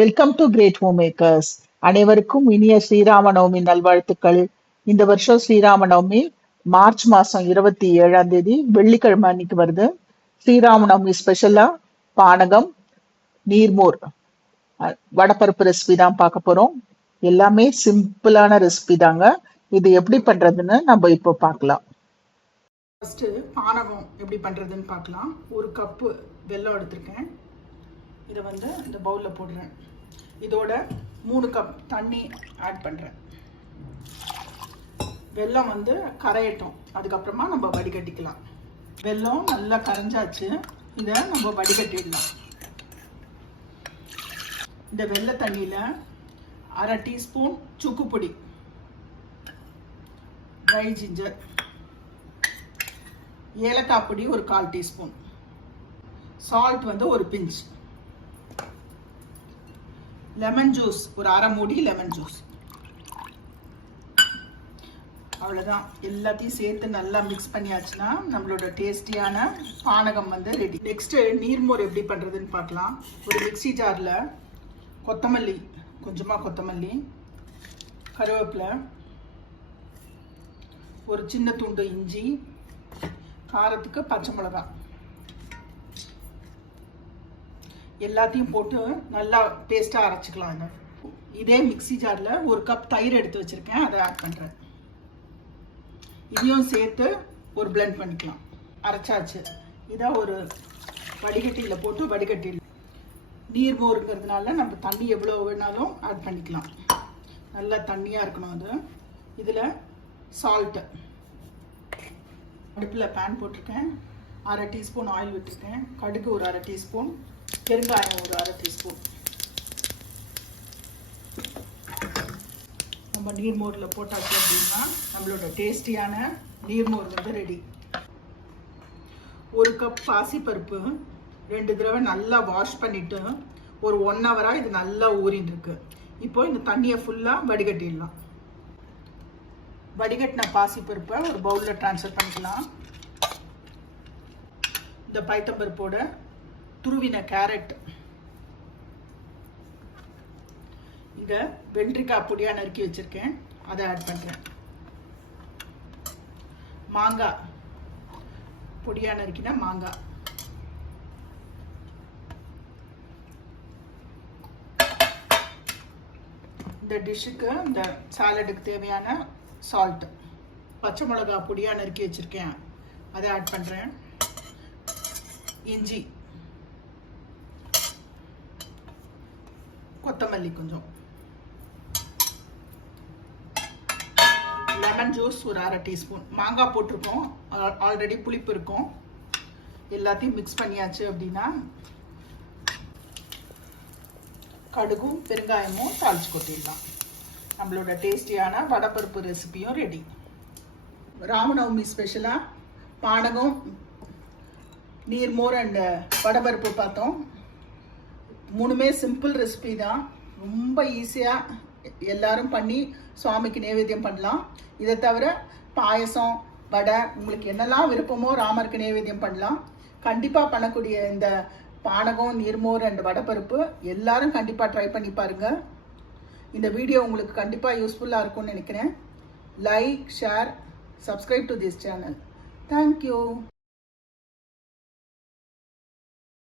Welcome to Great Home Makers. அனைவருக்கும் இனிய ஸ்ரீராம நவமி நல்வாழ்த்துக்கள். இந்த வருஷம் ஸ்ரீராம நவமி மார்ச் மாசம் 27 வெள்ளிக்கிழமை அன்னைக்கு வருது. ஸ்ரீராம நவமி ஸ்பெஷலா பானகம், நீர்மோர், வடப்பருப்பு ரெசிபி தான் பார்க்க போறோம். எல்லாமே சிம்பிளான ரெசிபி தாங்க. இது எப்படி பண்றதுன்னு நம்ம இப்போ பார்க்கலாம். ஃபர்ஸ்ட் பானகம் எப்படி பண்றதுன்னு பார்க்கலாம். ஒரு கப்பு வெல்லம் எடுத்திருக்கேன். இதை இந்த பவுலில் போடுறேன். இதோட 3 கப் தண்ணி ஆட் பண்ணுறேன். வெல்லம் கரையட்டும், அதுக்கப்புறமா நம்ம வடிகட்டிக்கலாம். வெல்லம் நல்லா கரைஞ்சாச்சு, இதை நம்ம வடிகட்டிடலாம். இந்த வெள்ளை தண்ணியில் 1/2 டீஸ்பூன் சுக்கு பொடி, ட்ரை ஜிஞ்சர், ஏலக்காய் பொடி ஒரு 1/4 டீஸ்பூன், சால்ட் ஒரு பிஞ்ச், லெமன் ஜூஸ் ஒரு 1/2 மூடி லெமன் ஜூஸ். அவ்வளோதான். எல்லாத்தையும் சேர்த்து நல்லா மிக்ஸ் பண்ணியாச்சுன்னா நம்மளோட டேஸ்டியான பானகம் ரெடி. நெக்ஸ்ட் நீர்மோர் எப்படி பண்ணுறதுன்னு பார்க்கலாம். ஒரு மிக்சி ஜாரில் கொத்தமல்லி, கொஞ்சமாக கொத்தமல்லி, கருவேப்பிலை, ஒரு சின்ன துண்டு இஞ்சி, காரத்துக்கு பச்சை மிளகாய், எல்லாத்தையும் போட்டு நல்லா பேஸ்ட்டாக அரைச்சிக்கலாம். இதே மிக்சி ஜாரில் ஒரு கப் தயிர் எடுத்து வச்சுருக்கேன், அதை ஆட் பண்ணுறேன். இதையும் சேர்த்து ஒரு பிளெண்ட் பண்ணிக்கலாம். அரைச்சாச்சு. இதை ஒரு வடிகட்டியில் போட்டு வடிகட்டியில் நீர்மோருங்கிறதுனால நம்ம தண்ணி எவ்வளோ வேணாலும் ஆட் பண்ணிக்கலாம். நல்லா தண்ணியாக இருக்கணும் அது. இதில் சால்ட்டு, அடுப்பில் பேன் போட்டிருக்கேன். 1/2 டீஸ்பூன் ஆயில் விட்டுருக்கேன். கடுகு ஒரு 1/2 டீஸ்பூன், பெருங்காயம் ஒரு 1/2 டீஸ்பூன். நம்ம நீர்மோரில் போட்டாச்சு அப்படின்னா நம்மளோட டேஸ்டியான நீர்மோர் ரெடி. ஒரு கப் பாசிப்பருப்பு 2 தடவை நல்லா வாஷ் பண்ணிட்டு ஒரு 1 ஹவராக இது நல்லா ஊறின்னு இருக்கு. இப்போ இந்த தண்ணியை ஃபுல்லாக வடிகட்டிடலாம். வடிகட்டின பாசிப்பருப்பை ஒரு பவுலில் ட்ரான்ஸ்ஃபர் பண்ணிக்கலாம். இந்த பைத்தம்பருப்போட துருவின கேரட், இதை வெள்ளரிக்காய் பொடியாக நறுக்கி வச்சிருக்கேன், அதை ஆட் பண்ணுறேன். மாங்காய் பொடியாக நறுக்கினா மாங்காய், இந்த டிஷ்ஷுக்கு இந்த சாலடுக்கு தேவையான சால்ட், பச்சை மிளகாய் பொடியாக நறுக்கி வச்சிருக்கேன், அதை ஆட் பண்ணுறேன். இஞ்சி, கொத்தமல்லி கொஞ்சம், லெமன் ஜூஸ் ஒரு 1/2 டீஸ்பூன். மாங்காய் போட்டிருக்கோம், ஆல்ரெடி புளிப்பு இருக்கும். எல்லாத்தையும் மிக்ஸ் பண்ணியாச்சு அப்படின்னா கடுகும் பெருங்காயமும் தாளிச்சு கொட்டிடலாம். நம்மளோட டேஸ்டியான வடப்பருப்பு ரெசிபியும் ரெடி. ராமநவமி ஸ்பெஷலாக பானகம், நீர்மோர் அண்ட் வடப்பருப்பு பார்த்தோம். 3மே சிம்பிள் ரெசிபி தான். ரொம்ப ஈஸியாக எல்லாரும் பண்ணி சுவாமிக்கு நைவேத்தியம் பண்ணலாம். இதை தவிர பாயசம், வடை, உங்களுக்கு என்னெல்லாம் விருப்பமோ ராமருக்கு நைவேத்தியம் பண்ணலாம். கண்டிப்பாக பண்ணக்கூடிய இந்த பானகம், நீர்மோர் அண்ட் வடப்பருப்பு எல்லாரும் கண்டிப்பாக ட்ரை பண்ணி பாருங்கள். இந்த வீடியோ உங்களுக்கு கண்டிப்பாக யூஸ்ஃபுல்லாக இருக்கும்னு நினைக்கிறேன். Like, share, subscribe to this channel. Thank you.